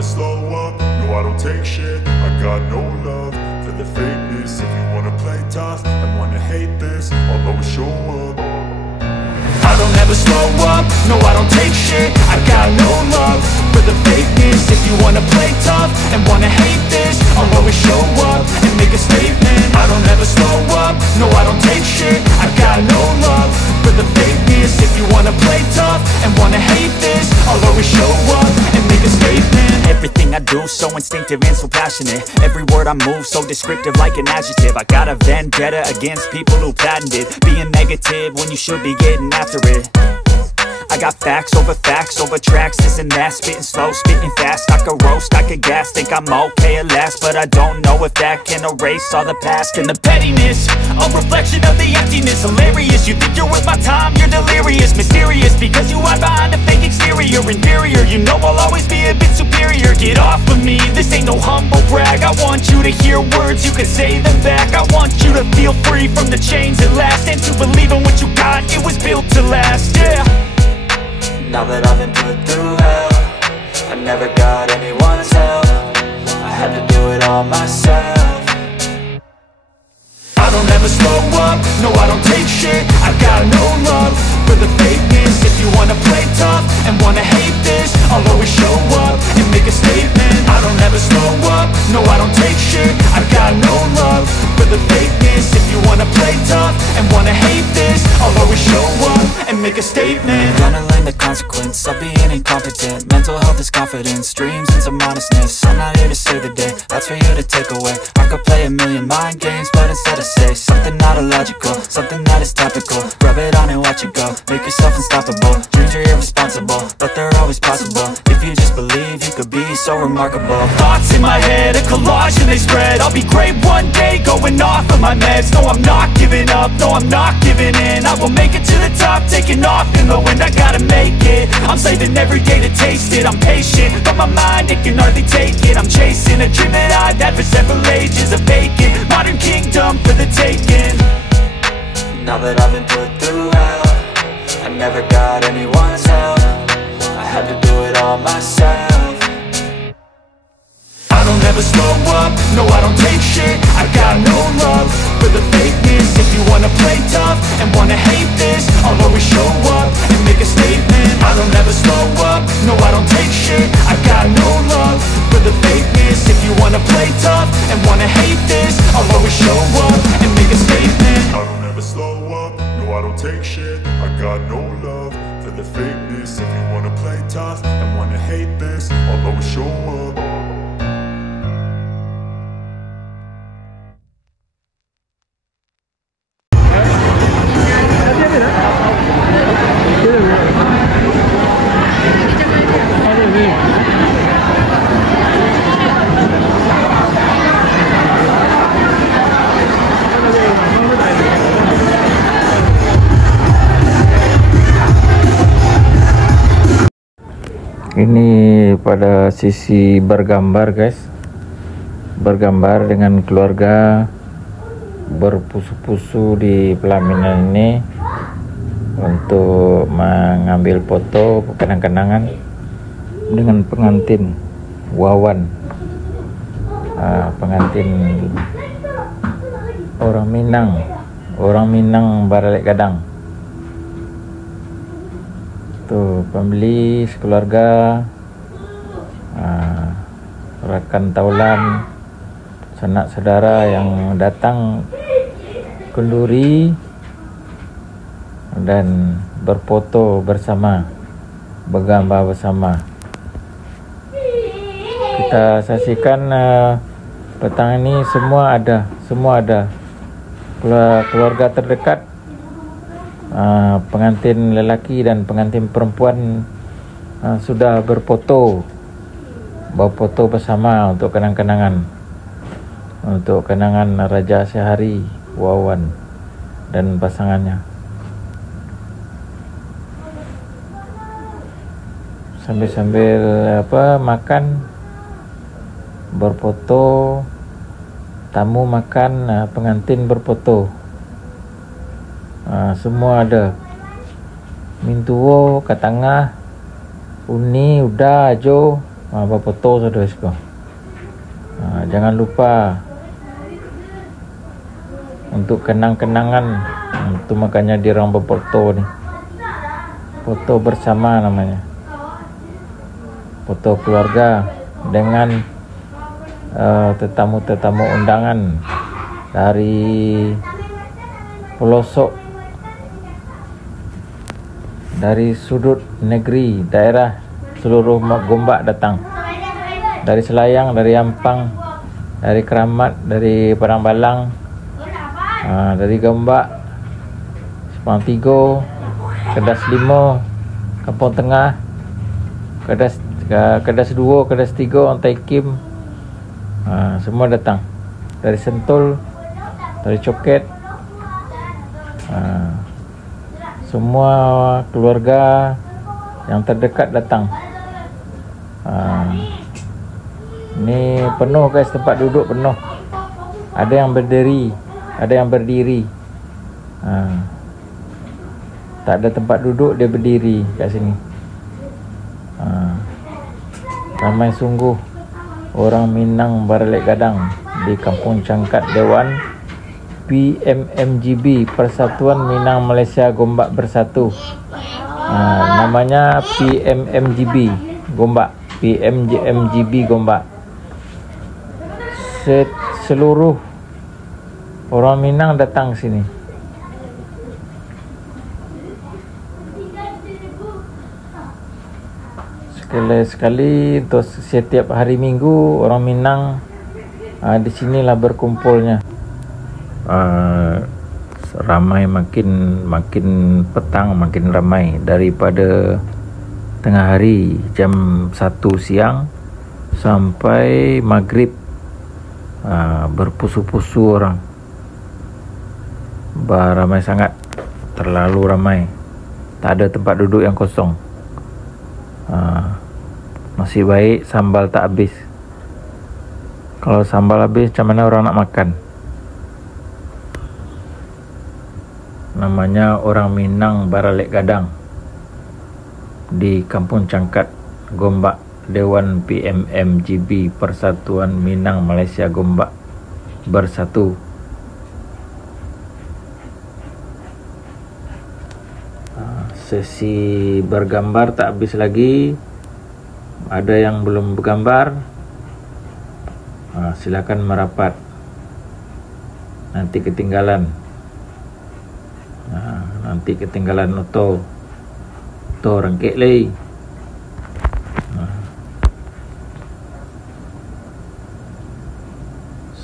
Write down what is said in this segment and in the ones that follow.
never slow up, no I don't take shit. I got no love for the fakeness. If you wanna play tough and wanna hate this, I'll always show up. I don't ever slow up, no I don't take shit. I got no love for the fakeness. If you wanna play tough and wanna hate this, I'll always show up and make a statement. I don't ever slow up, no I don't take shit. I got no love for the fakeness. If you wanna play tough and wanna hate this, I'll always show up and make a statement. Everything I do so instinctive and so passionate. Every word I move so descriptive like an adjective. I got a vendetta against people who patented being negative when you should be getting after it. I got facts over tracks, this and that. Spitting slow, spitting fast. I could roast, I could gas. Think I'm okay at last, but I don't know if that can erase all the past. And the pettiness, a reflection of the emptiness. Hilarious, you think you're worth my time, you're delirious. Mysterious, because you hide behind a fake exterior. Inferior, you know I'll always be a bit superior. Get off of me, this ain't no humble brag. I want you to hear words, you can say them back. I want you to feel free from the chains at last, and to believe in what you got, it was built to last, yeah. Now that I've been put through hell, I never got anyone's help. I had to do it all myself. I don't ever slow up, no I don't take shit. I got no love for the fakeness. If you wanna play tough and wanna hate this, I'll always show up and make a statement. I don't ever slow up, no I don't take shit. I got no love for the fakeness. If you wanna play tough and wanna hate this, I'll always show up and make a statement. Gonna learn the consequence of being incompetent. Mental health is confidence, dreams and some honestness. I'm not here to save the day, that's for you to take away. I could play a million mind games, but instead I say something not illogical, something that is topical. Rub it on and watch it go, make yourself unstoppable. Dreams are irresponsible, but they're always possible. If you just believe, you could be so remarkable. Thoughts in my head, a collage and they spread. I'll be great one day, going off of my meds. No, I'm not giving up, no, I'm not giving in. I will make it to the top, taking off in the wind. I gotta make it, I'm saving every day to taste it. I'm patient, but my mind, it can hardly take it. I'm chasing a dream that I've had for several ages. A vacant, modern kingdom for the taking. Now that I've been put through hell, I never got anyone's help. I had to do it all myself. I don't ever slow up, no I don't take shit. I got no love for the fakeness. If you wanna play tough and wanna hate this, I'll always show up and make a statement. I don't ever slow up, no I don't take shit. I got no love for the fakeness. If you wanna play tough and wanna hate this, I'll always show up and make a statement. I don't ever slow up, no I don't take shit. I got no love for the fakeness. If you wanna play tough and wanna hate this, I'll always show up. Ini pada sisi bergambar guys, bergambar dengan keluarga berpusu-pusu di pelaminan ini untuk mengambil foto kenang-kenangan dengan pengantin Wawan, pengantin orang Minang Baralek Gadang. Tuh, pembeli sekeluarga, rakan taulan, sanak saudara yang datang kenduri dan berfoto bersama, bergambar bersama. Kita saksikan petang ini semua ada keluarga terdekat, pengantin lelaki dan pengantin perempuan sudah berfoto bersama untuk kenang-kenangan, untuk kenangan Raja Sehari Wawan dan pasangannya. Sambil makan, berfoto, tamu makan, pengantin berfoto. Semua ada. Mintuwo, Katangah, Uni, Uda, Jo, berfoto saudara-saudara. Jangan lupa untuk kenang-kenangan. Itu makanya dirang berfoto nih. Foto bersama namanya. Foto keluarga dengan tetamu-tetamu undangan dari pelosok, dari sudut negeri, daerah, seluruh Gombak datang. Dari Selayang, dari Ampang, dari Keramat, dari Padang Balang, dari Gombak, Sepang Tigo, Kedas 5, Kampung Tengah, Kedas 2, Kedas 3, Ontai Kim, semua datang. Dari Sentul, dari Coket, semua keluarga yang terdekat datang. Ini penuh guys, tempat duduk penuh. Ada yang berdiri, ada yang berdiri. Tak ada tempat duduk, dia berdiri kat sini. Ramai sungguh orang Minang Baralek Gadang di Kampung Cangkat Dewan PMMGB, Persatuan Minang Malaysia Gombak Bersatu. Namanya PMMGB Gombak, PMMGB Gombak. Seluruh orang Minang datang sini. Sekali-sekali untuk setiap hari Minggu orang Minang di sinilah berkumpulnya. Ramai, makin petang makin ramai. Daripada tengah hari jam 1 siang sampai maghrib, berpusu-pusu orang. Ramai sangat, terlalu ramai. Tak ada tempat duduk yang kosong. Masih baik sambal tak habis. Kalau sambal habis, macam mana orang nak makan? Namanya orang Minang Baralek Gadang di Kampung Cangkat Gombak, Dewan PMMGB, Persatuan Minang Malaysia Gombak Bersatu. Sesi bergambar tak habis lagi. Ada yang belum bergambar, silakan merapat, nanti ketinggalan. Nanti ketinggalan oto rengkek lagi.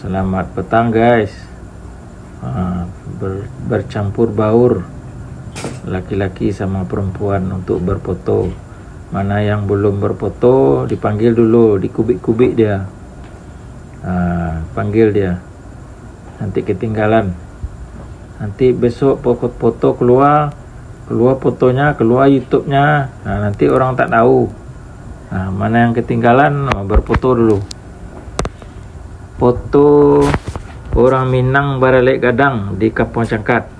Selamat petang guys. Bercampur baur laki-laki sama perempuan untuk berfoto. Mana yang belum berfoto dipanggil dulu, dikubik-kubik dia. Panggil dia. Nanti ketinggalan. Nanti besok foto keluar fotonya, keluar YouTube-nya. Nanti orang tak tahu. Mana yang ketinggalan, berfoto dulu. Foto orang Minang Baralek Gadang di Kampung Cangkat.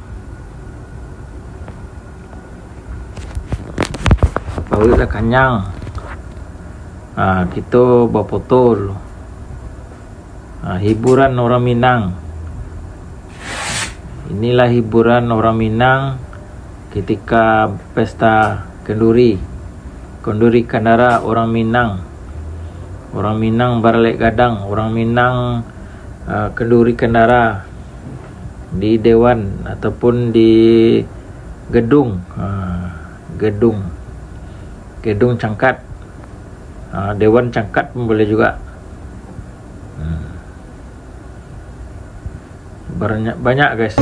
Barulah kanyang. Kita berfoto dulu. Hiburan orang Minang. Inilah hiburan orang Minang ketika pesta kenduri Kandara orang Minang. Orang Minang Baralek Gadang, orang Minang kenduri Kandara di Dewan ataupun di gedung Cangkat. Dewan Cangkat pun boleh juga. Banyak guys.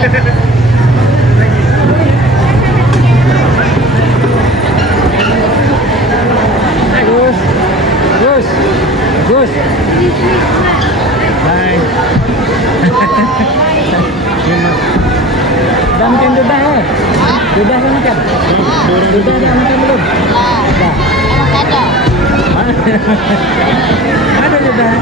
Gus. Gus. Gus. Hai. Dah makan dudah kan? Dudah dah makan? Dudah dah makan belum? Dah. Ada. Ada dudah.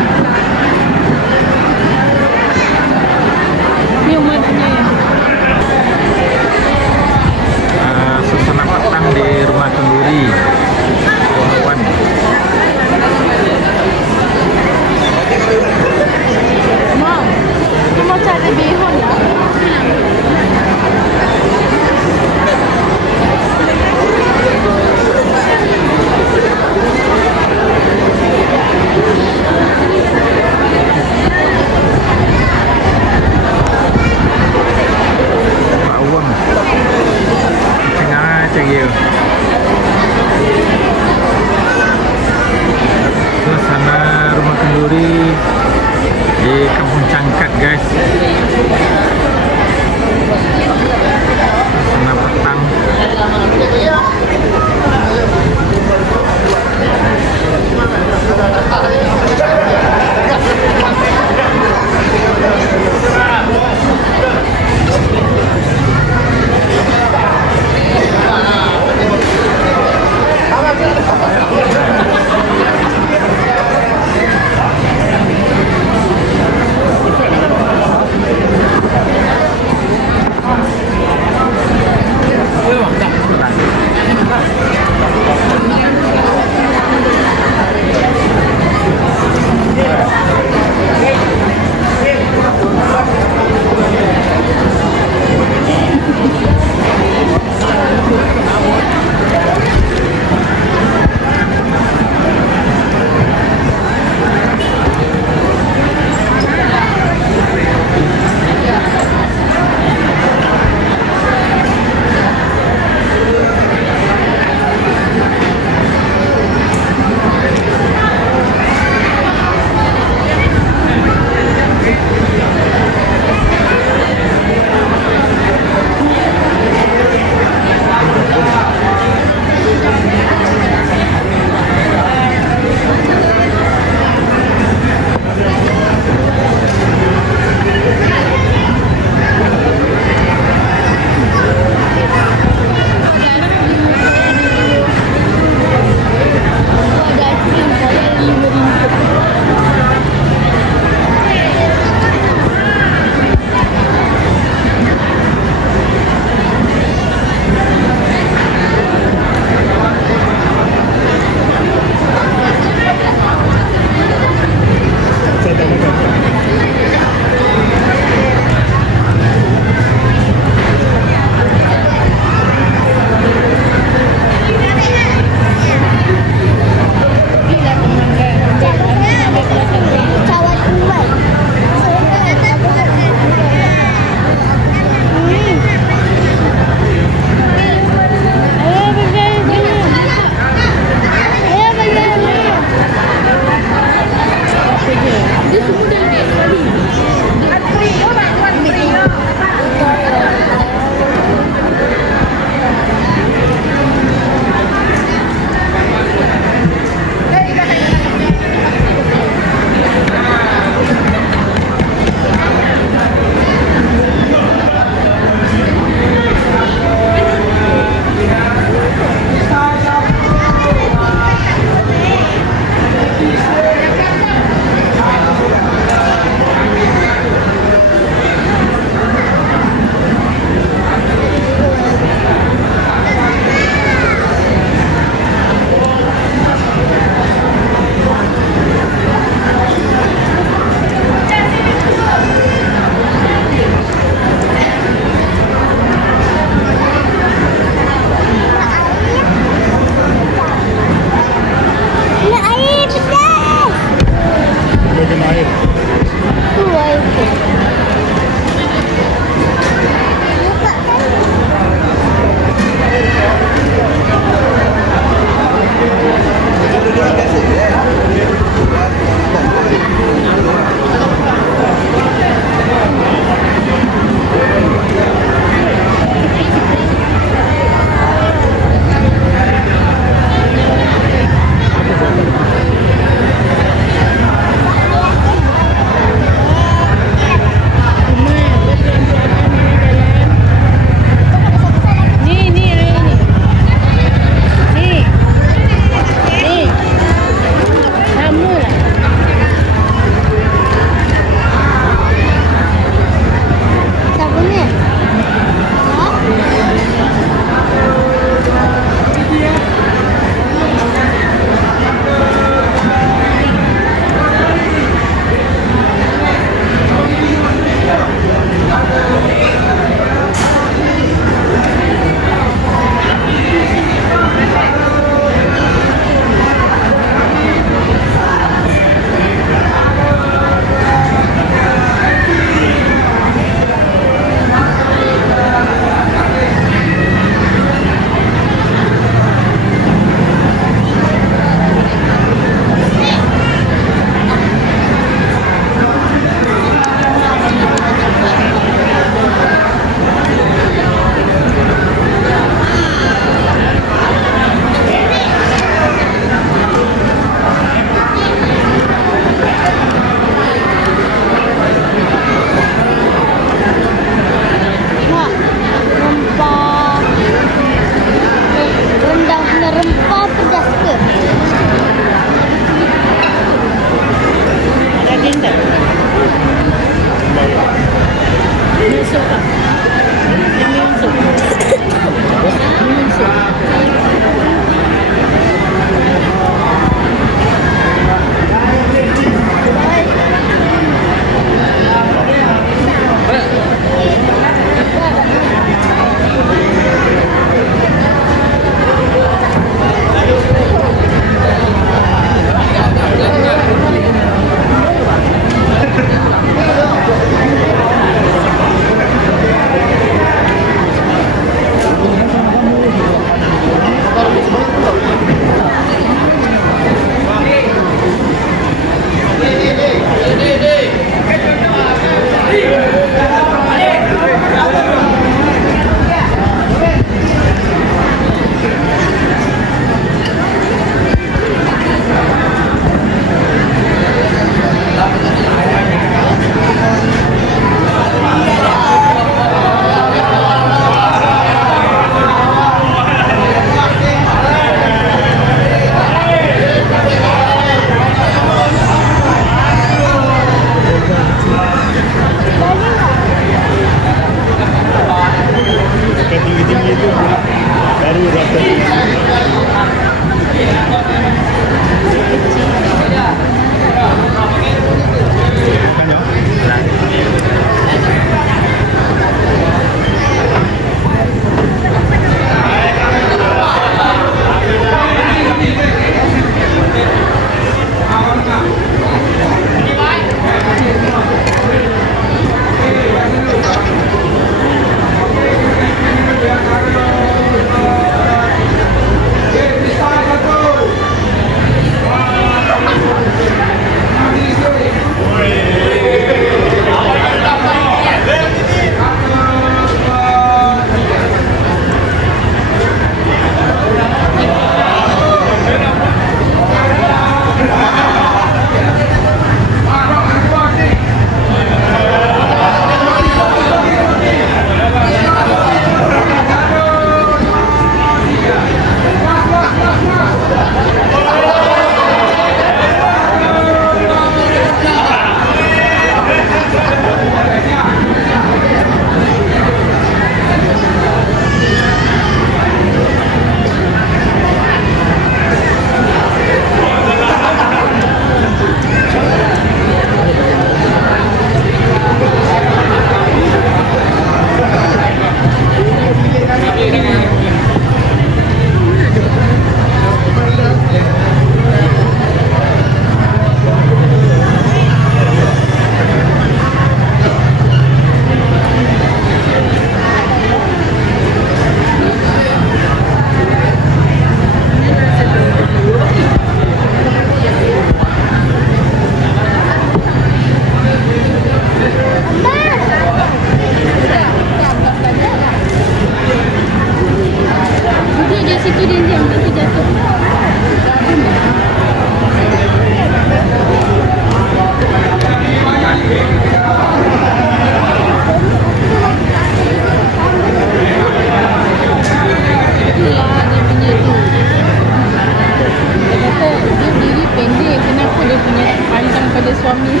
suami.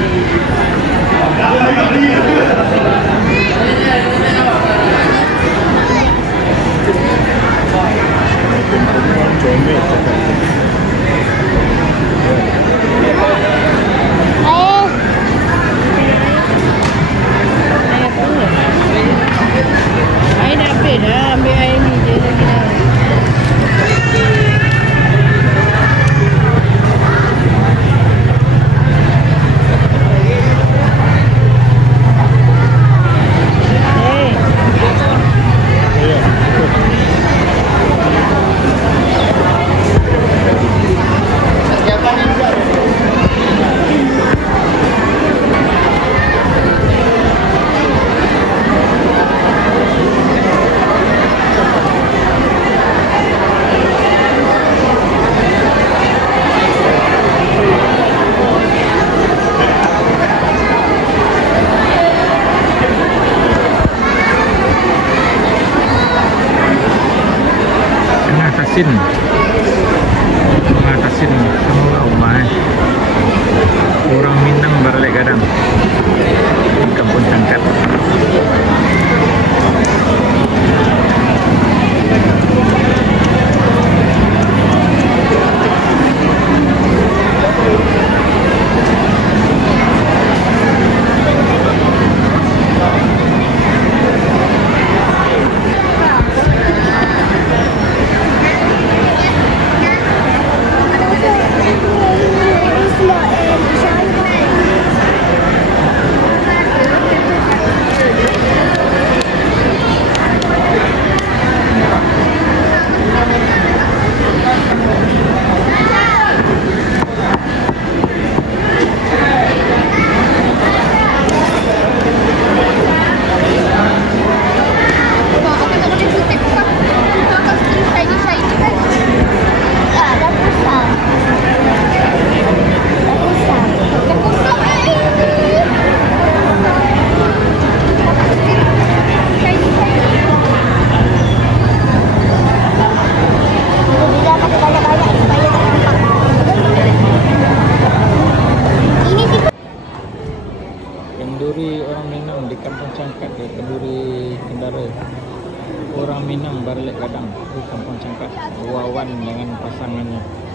Perempuan comel cakap. Air dah habis dah. Ambil air ni je lagi dah. Mengatasin semua rumah orang Minang Baralek Gadang di Kampung Cangkat. Kenduri orang Minang di Kampung Cangkat, di kenduri kendara orang Minang Baralek Gadang di Kampung Cangkat. Wawan dengan pasangannya.